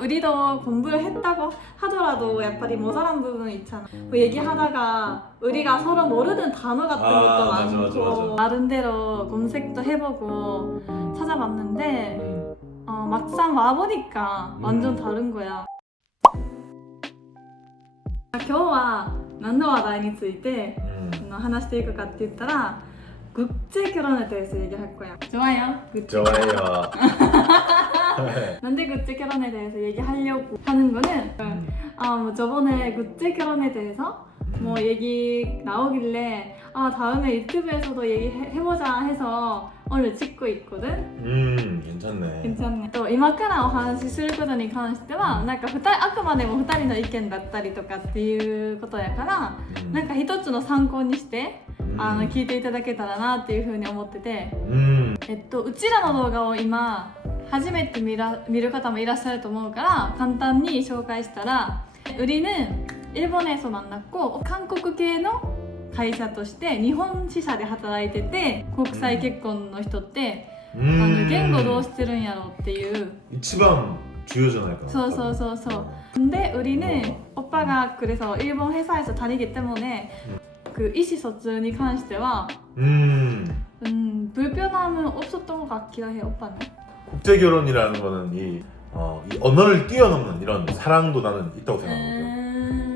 우리도 공부를 했다고 하더라도 약간 모자란 부분 있잖아. 뭐 얘기하다가 우리가 서로 모르는 단어 같은 것도 맞아, 많고 맞아. 나름대로 검색도 해보고 찾아봤는데 막상 와보니까 완전 다른 거야. 今日は何の話題について話していくかって言ったら국제 결혼에 대해서 얘기할 거야. 좋아요. 좋아요. 난데 국제 결혼에 대해서 얘기하려고 하는 거는 뭐 저번에 국제 결혼에 대해서 뭐 얘기 나오길래 다음에 유튜브에서도 얘기해보자 해서 오늘 찍고 있거든. 괜찮네. 괜찮네. 또今からお話しすることに関してはなんかあくまでも2人の意見だったりとかっていうことやからなんか一つの参考にして聞いていただけたらなっていうふうに思ってて、うちらの動画を今初めて見る方もいらっしゃると思うから簡単に紹介したら우리는 일본에서 만났고 한국系の会社として日本支社で働いてて国際結婚の人って言語どうしてるんやろっていう一番주요잖아요.そう근데 우리는 오빠가 그래서 일본 회사에서 다니기 때문에 그 의시소통에 関しては 불편함은 없었던 것 같기도 해. 오빠는 국제 결혼이라는 거는 이 언어를 뛰어넘는 이런 사랑도 나는 있다고 생각하거든요.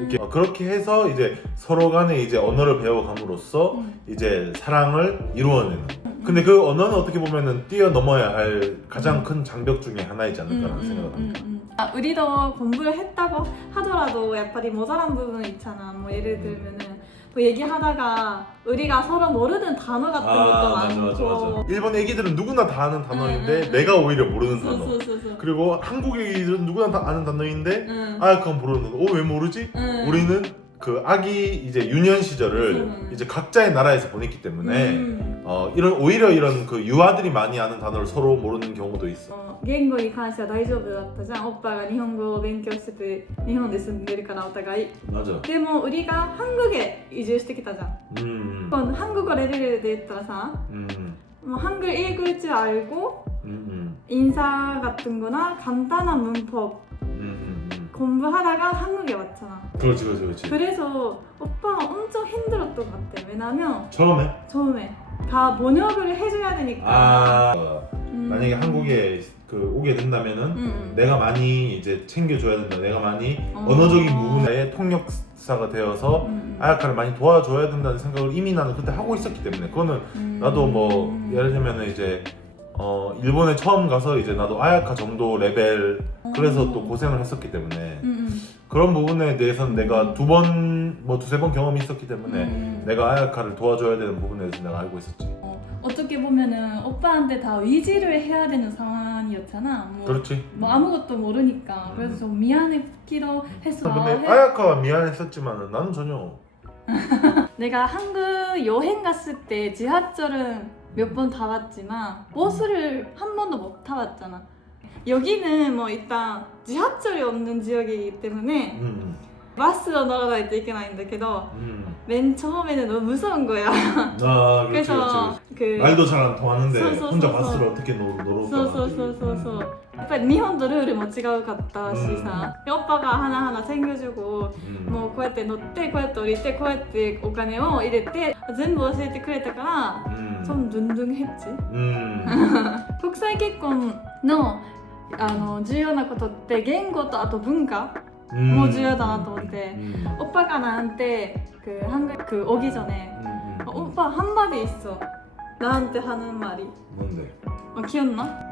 이렇게 그렇게 해서 이제 서로 간에 이제 언어를 배워감으로써 이제 사랑을 이루어내는. 근데 그 언어는 어떻게 보면은 뛰어넘어야 할 가장 큰 장벽 중에 하나이지 않을까라는 생각을 합니다. 우리도 공부를 했다고 하더라도 약간 모자란 부분 있잖아. 뭐 예를 들면은 뭐 얘기하다가 우리가 서로 모르는 단어 같은 것도 많고. 맞아. 일본 애기들은 누구나 다 아는 단어인데 내가 오히려 모르는 단어. 그리고 한국 애기들은 누구나 다 아는 단어인데 아약한 모르는 거. 왜 모르지? 우리는 그 아기 이제 유년 시절을 이제 각자의 나라에서 보냈기 때문에 오히려 이런 그 유아들이 많이 아는 단어를 서로 모르는 경우도 있어. 言語に関しては大丈夫だったじゃん。オッパが日本語を勉強してて日本で住んでるからお互い。 맞아. でも우리가 한국에移住してきたじゃん。 한국어 레벨で言ったらさ 뭐 한글 읽을 줄 알고 인사 같은 거나 간단한 문법 공부하다가 한국에 왔잖아. 그렇지. 그래서 오빠가 엄청 힘들었던 것 같아. 왜냐면 처음에 다 번역을 해줘야 되니까. 만약에 한국에 오게 된다면은 내가 많이 이제 챙겨줘야 된다. 내가 많이 언어적인 부분에 통역사가 되어서 아야카를 많이 도와줘야 된다는 생각을 이미 나는 그때 하고 있었기 때문에 그거는 나도 뭐 예를 들면은 이제 일본에 처음 가서 이제 나도 아야카 정도 레벨 그래서 또 고생을 했었기 때문에 그런 부분에 대해서는 내가 두세 번 경험이 있었기 때문에 내가 아야카를 도와줘야 되는 부분에 대해서 내가 알고 있었지. 어떻게 보면은 오빠한테 다 의지를 해야 되는 상황이었잖아. 뭐, 그렇지. 뭐 아무것도 모르니까. 그래서 좀 미안했기도 했어. 근데 아야카가 미안했었지만 나는 전혀. 내가 한국 여행 갔을 때 지하철은 몇 번 타봤지만 버스를 한 번도 못 타봤잖아. 여기는 뭐 일단 지하철이 없는 지역이기 때문에 버스로乗らないといけないんだけど 맨 처음에는 너무 무서운 거야. 그렇지. 말도 잘 안 통하는데 혼자 버스를 어떻게 놀을까. やっぱり日本とルールも違うかったしさ、オッパが하나하나 챙겨주고もうこうやって乗ってこうやって降りてこうやってお金を入れて全部教えてくれたから좀 든든했지. 国際結婚の重要なことって言語とあと文化も重要だなと思って 오빠가 나한테 한국 오기 전에 오빠 한 말이 있어. 나한테 하는 말이. 뭔데? 기억나?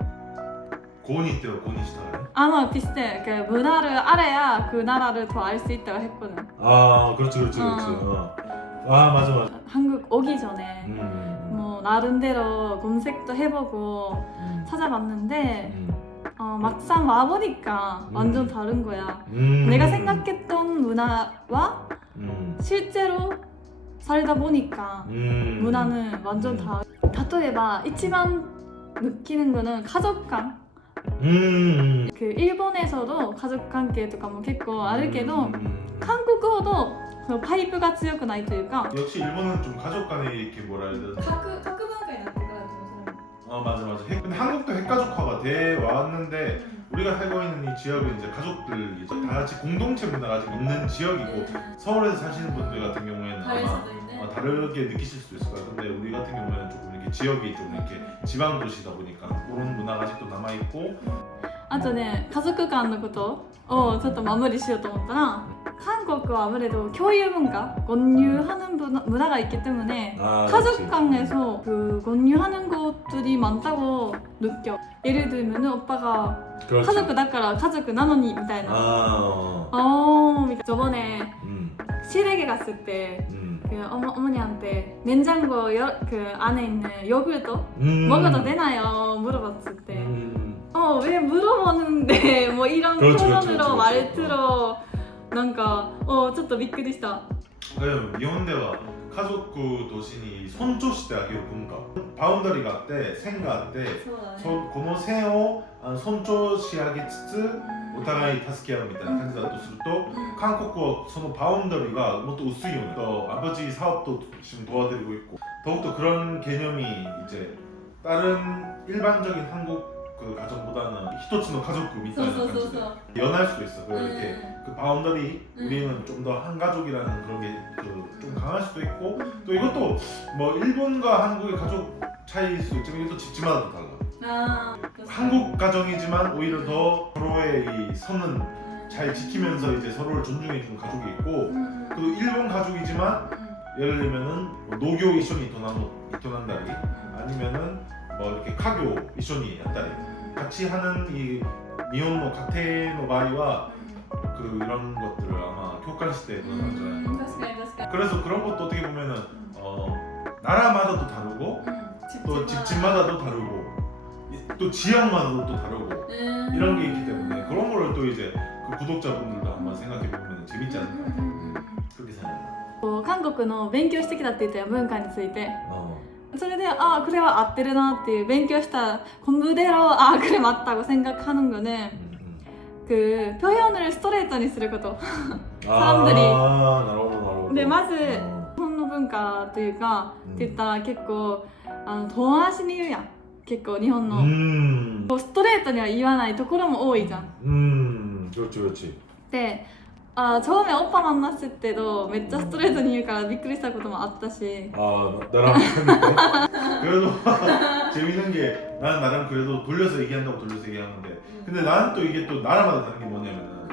고니 때와 고니 시다. 아마 비슷해. 그 문화를 알아야 그 나라를 더 알 수 있다고 했거든. 그렇지. 맞아. 한국 오기 전에 뭐 나름대로 검색도 해보고 찾아봤는데 막상 와보니까 완전 다른 거야. 내가 생각했던 문화와 실제로 살다 보니까 문화는 완전 다르. 例えば一番 느끼는 거는 가족관. 그 일본에서도 가족 관계 とかも結構あるけど 한국어도 파이프가 強くないというか 역시 일본은 좀 가족 간에 이렇게 뭐라 해야 되나? 각文化になってから좀 맞아. 근데 한국도 핵가족화가 돼 왔는데 우리가 살고 있는 이 지역은 이제 가족들 이제 다 같이 공동체 문화가 아직 있는 지역이고 서울에서 사시는 분들 같은 경우에는 다를 아마 수도 있네. 다르게 느끼실 수도 있을 거예요. 근데 우리 같은 경우에는 조금 이렇게 지역이 좀 이렇게 지방 도시다 보니까 그런 문화가 아직도 남아 있고. あとね家族間のことをちょっと守りしようと思ったら韓国は아무래도 교유 문화, 권유하는 문화가 있기 때문에 가족 간에서 그 권유하는 것들이 많다고 느껴. 예를 들면 오빠가 가족だから家族なのにみたいな. 저번에 시래기 갔을 때 그 어머니한테 냉장고 그 안에 있는 요구르트 먹어도 되나요? 물어봤을 때 왜 물어보는데 뭐 이런 표현으로 말투로 뭔가ちょっとびっくりした. 일본대와 가족 도시니 손조시 때 하기로 분가 바운더리가あって線があってこの線を尊重し上げつつお互い助け合うみたいな感じだとすると韓国はそのバウンダリがもっと薄いよね. 아버지 사업도 지금 도와드리고 있고 더욱더 그런 개념이 이제 다른 일반적인 한국 그 가정보다는 히토츠노 가족みたいな感じで연할 수도 있어. 이렇게 그 바운더리 우리는 좀 더 한 가족이라는 그런 게 좀 강할 수도 있고 또 이것도 뭐 일본과 한국의 가족 차이일 수 있지만 이것도 집집마다 또 달라. 한국 가정이지만 오히려 더 서로의 이 선은 잘 지키면서 이제 서로를 존중해주는 가족이 있고 또 일본 가족이지만 예를 들면은 뭐 노교 이쇼니 이토난다리 아니면은 뭐 이렇게 카교 이쇼니 야다리 같이 하는 이 니혼노 가테노 바이와 그 이런 것들을 아마 교환시대 그런 거잖아요. 그래서 그런 것도 어떻게 보면은 나라마다도 다르고 또 집집마다도 다르고 또 지역마다도 또 다르고 이런 게 있기 때문에 그런 거를 또 이제 그 구독자분들도 한번 생각해 보면 재밌지 않을까 그렇게 생각합니다. 韓国の勉強してきたって言ったよ文化についてそれでこれは合ってるなっていう勉強した공부대로 그래 맞다고 생각하는 거는 그 표현을 스트레이트にすること사람들이 なるほどなるほど でまず日本の文化というかって言ったら結構遠回しに言うやん結構日本のこうストレートには言わないところも多いじゃん그렇지 그렇지 で처음에 오빠 만났을 때도めっちゃストレートに言うからびっくりしたこともあったし 나랑 비슷한데 그래도 재밌는 게 나는 나름 그래도 돌려서 얘기한다고 돌려서 얘기하는데 근데 나는 또 이게 또 나라마다 다른 게 뭐냐면은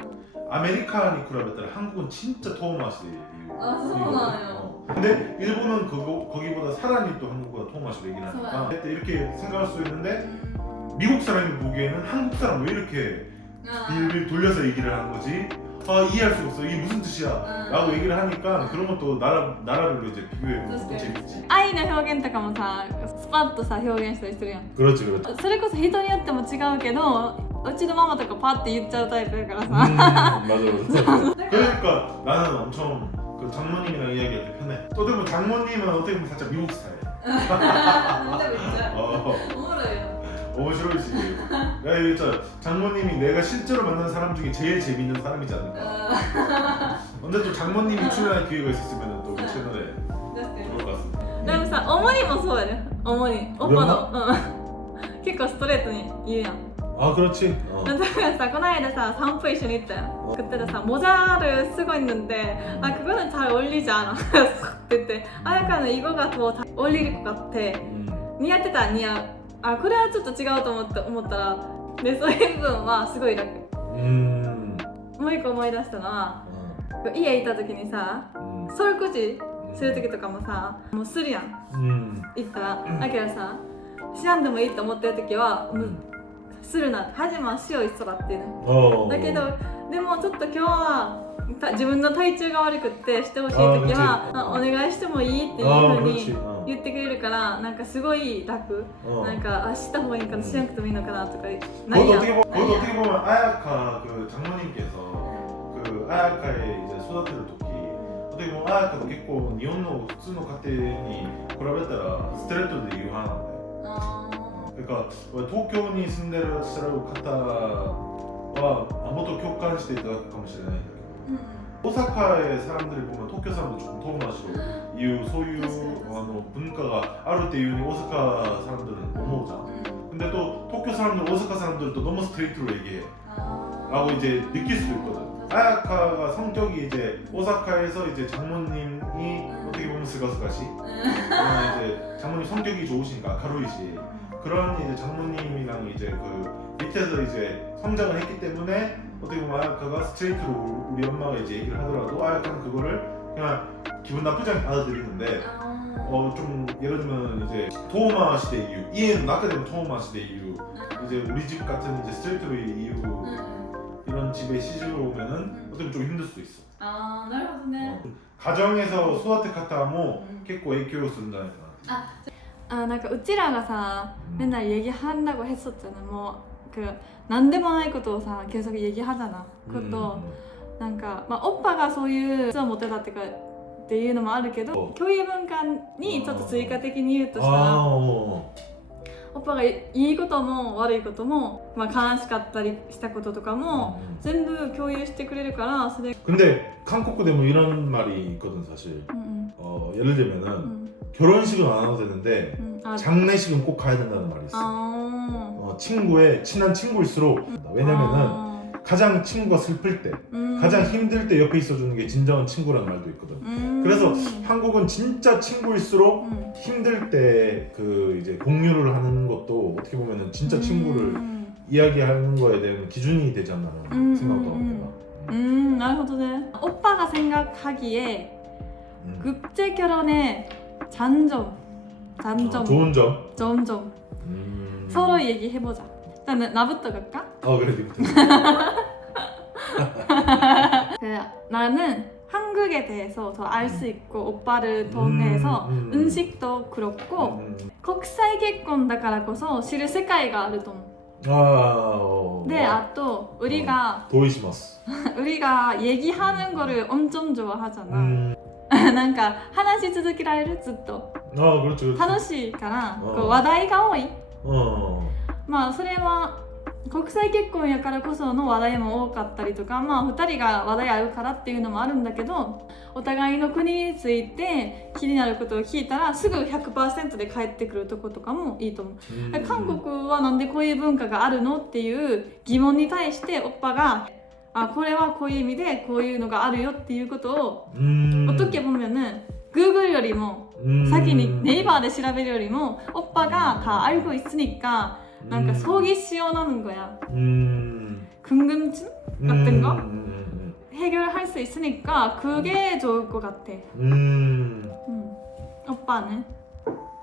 아메리카니 쿠라베타라 한국은 진짜 토마시そうなんよ 근데 일본은 거기보다 사람이 또 한국보다 토마시로 얘기를 하니까 이렇게 생각할 수 있는데 미국 사람이 보기에는 한국 사람 왜 이렇게 빌빌 돌려서 얘기를 하는 거지? 이해할 수가 없어. 이게 무슨 뜻이야? 라고 얘기를 하니까 그런 것도 나라별로 이제 비교해보면 또 재밌지. 愛の表現とかもさスパッとさ表現したりするやん 그렇지 그렇지. それこそ人によっても違うけどうちのママとかパッて言っちゃうタイプだからさ 맞아. 그러니까 나는 엄청 그 장모님이랑 이야기할 때 편해. 또 어떻게 보면 장모님은 어떻게 보면 살짝 미국 스타일. 근데 진짜 어머로요 오시로이시. 야 진짜 장모님이 내가 실제로 만난 사람 중에 제일 재밌는 사람이지 않을까. 근데 또 장모님이 출연할 기회가 있었으면 또 우리 채널에 좋을 것 같습니다. でもさ어머니もそうやね어머니 오빠の結構ストレートに言うやん 그렇지. だからさこの間さ散歩一緒に行ったよ그때 사 모자를 쓰고 있는데 그거는 잘 어울리지 않아 그때 약간 이거가 더 잘 어울릴 것 같아 似合ってた似合うこれはちょっと違うと思ったらでそういう部分はすごい楽もう一個思い出したのは家行った時にさソルクチする時とかもさもうするやん行ったらだけどさしやんでもいいと思ってる時はするなはじま塩いっそらっていうのだけどでもちょっと今日は自分の体調が悪くってしてほしい時はお願いしてもいいっていう風に言ってくれるからなんかすごい楽なんかした方がいいかなしなくてもいいのかなとかないやん 그것도 어떻게 보면 아야카 그 장모님께서 그 아야카의 이제 소다테를 돕기 어떻게 보면 아야카도結構 일본의 普通の家庭に比べたらストレートで言う派なんだよ 그러니까 도쿄에 住んでらっしゃる方はもっと共感していただくかもしれないんだけど 오사카의 사람들이 보면 도쿄 사람들 조금 토마시로 이유 소유 문화가 아를 때 이유니 오사카 사람들은 넘어오잖아. 근데 또 도쿄 사람들 오사카 사람들도 너무 스트레이트로 얘기해 라고 이제 느낄 수도 있거든. 아야카가 성격이 이제 오사카에서 이제 장모님이 어떻게 보면 스가스가시 이제 장모님 성격이 좋으시니까 아카루이시 그런 이제 장모님이랑 이제 그 밑에서 이제 성장을 했기 때문에 어떻게 보면 아야카가 스트레이트로 우리 엄마가 이제 얘기를 하더라도 아야카는 그거를 그냥 기분 나쁘지 않게 받아들이는데 좀 예를 들면 이제 토마 시대 이유 이해는 낳게 되면 토마 시대 이유 이제 우리 집 같은 이제 스트레이트의 이유 이런 집에 시집을 오면은 어떻게 좀 힘들 수도 있어. なるほどね 가정에서 소아테 카타모結構影響するんじゃないかな。なんかうちらがさ맨날 얘기한다고 했었잖아. 뭐 그 난데모나이ことをさ계속 얘기하잖아. 그것도なんか오빠가 そういう質を持ってたっていうのもあるけど教育文化にちょっと追加的に言うとしたらオッパがいいことも悪いことも、悲しかったりしたこととかも全部共有してくれるからそれ 근데 한국에도 이런 말이 있거든 사실. 예를 들면은 결혼식은 안 해도 되는데 장례식은 꼭 가야 된다는 말이 있어. 친한 친구일수록 왜냐면은 가장 친구가 슬플 때, 가장 힘들 때 옆에 있어주는 게 진정한 친구라는 말도 있거든. 그래서 한국은 진짜 친구일수록 힘들 때 그 이제 공유를 하는 것도 어떻게 보면은 진짜 친구를 이야기하는 거에 대한 기준이 되지 않나라는 생각도 하고 내가. なるほどね 오빠가 생각하기에 국제 결혼의 장점 좋은 점. 좋은 점 서로 얘기해보자. 일단 나부터 갈까? 그래 니부터. 나는 한국에 대해서 더 알 수 있고 오빠를 통해서 음식도 그렇고 국際結婚だからこそ知る世界があると思う. 네, 또 우리가 우리가 얘기하는 거를 엄청 좋아하잖아. なんか話し続けられるずっと 그렇죠. 楽しいからこう話題が多い。それは国際結婚やからこその話題も多かったりとか、2人が話題合うからっていうのもあるんだけど、お互いの国について気になることを聞いたらすぐ 100% で返ってくるとことかもいいと思う。韓国はなんでこういう文化があるのっていう疑問に対してオッパがこれはこういう意味でこういうのがあるよっていうことを어떻게 보면은 Googleよりも先にネイバーで調べるよりもオッパが다 알고 있으니까なんか소기시원하는 거야. 궁금증 같은 거 해결할 수 있으니까 그게 좋을 것 같아. 오빠는?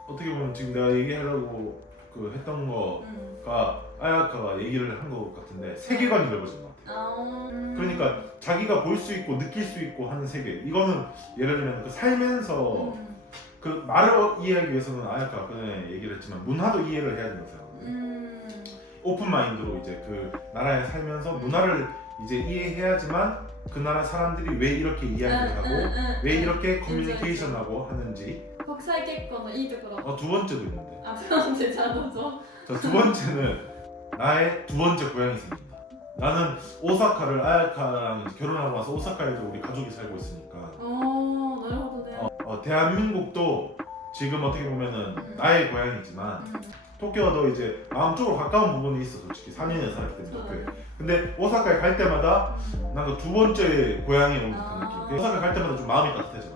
어떻게 보면 지금 내가 얘기하려고 했던 거가 아야카가 얘기를 한 것 같은데 세계관이 넓어진 것 같아. 그러니까 자기가 볼 수 있고 느낄 수 있고 하는 세계. 이거는 예를 들면 살면서 그 말을 이해하기 위해서는 아야카가 그전에 얘기를 했지만 문화도 이해를 해야 된다고 생각해요. 오픈 마인드로 이제 그 나라에 살면서 문화를 이제 이해해야지만 그 나라 사람들이 왜 이렇게 이야기를 하고 왜 이렇게 커뮤니케이션하고 하는지. 국際結婚のいいところ. 두 번째도 있는데. 두 번째 자동차. 두 번째는 나의 두 번째 고향이 생긴다. 나는 오사카를 아야카랑 결혼하고 나서 오사카에도 우리 가족이 살고 있으니까. 대한민국도 지금 어떻게 보면은 나의 고향이지만 도쿄도 이제 마음쪽으로 가까운 부분이 있어. 솔직히 4년이나 살았기 때문에 도쿄에. 근데 오사카에 갈 때마다 난 두 번째 고향에 온 듯한 느낌. 오사카 갈 때마다 좀 마음이 따뜻해져요.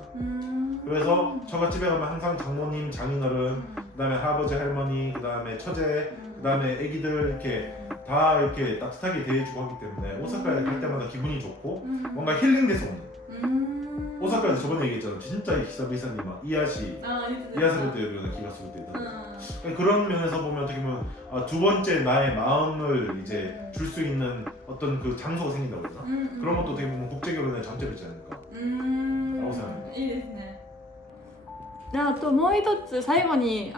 그래서 저갓집에 가면 항상 장모님, 장인어른, 그다음에 할아버지, 할머니, 그다음에 처제, 그다음에 애기들 이렇게 다 이렇게 따뜻하게 대해주고 하기 때문에 오사카에 갈 때마다 기분이 좋고 뭔가 힐링돼서 오는. 오사카에서 저번에 얘기했잖아. 진짜 히사비사님 막 이야시, 이야사를 때 이런 기가 쏠 때. 그런 면에서 보면 어떻게 보면 두 번째 나의 마음을 이제 줄 수 있는 어떤 그 장소가 생긴다고 그러나? 그런 것도 어떻게 보면 국제 결혼의 장점이지 않을까? 라고 생각합니다. いいですね。であともう一つ最後に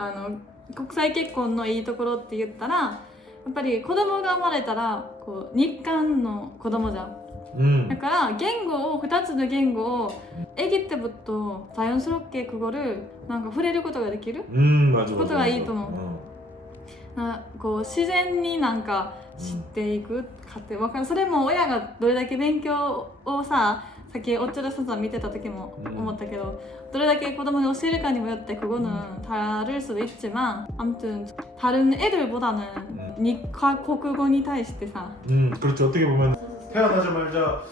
国際結婚のいいところって言ったらやっぱり子供が生まれたらこう日韓の子供じゃん。だから言語を2つの言語を애기 때부터 자연스럽게 그거를 뭔가触れることができる 맞아, ことがいいと思う。こう自然になんか知っていく過程わかる。それも親がどれだけ勉強をささっきオッチョレサさん見てた時も思ったけど、どれだけ子供に教えるかにもよって그거는 다를 수도 있지만 아무튼 다른 애들보다는 니가 국어に対してさ 그렇죠. 어떻게 보면 태어나자마자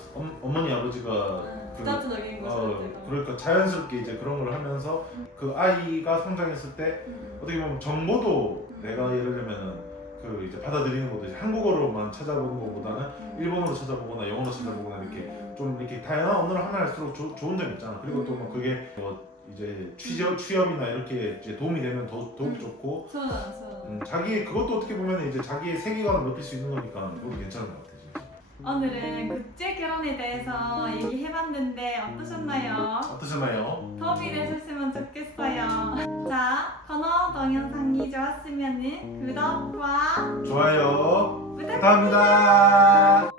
어머니 아버지가 그, 2つの言語を喋ってるから 그러니까 자연스럽게 이제 그런 걸 하면서 그 아이가 성장했을 때 어떻게 보면 정보도 내가 예를 들면은 그 이제 받아들이는 것도 이제 한국어로만 찾아보는 것보다는 일본어로 찾아보거나 영어로 찾아보거나 이렇게 좀 이렇게 다양한 언어를 하면 할수록 좋은 점이 있잖아. 그리고 또 뭐 그게 뭐 이제 취업이나 이렇게 이제 도움이 되면 더욱이 좋고 そうなのそうなの 자기의 그것도 어떻게 보면 이제 자기의 세계관을 넓힐 수 있는 거니까 그것도 괜찮은 것 같아. 진짜. 오늘은 국제 결혼에 대해서 얘기해봤는데 어떠셨나요? 어떠셨나요? 도움이 되셨으면 좋겠어요. 자, この 동영상이 좋았으면 구독과 좋아요 부탁드립니다. 감사합니다.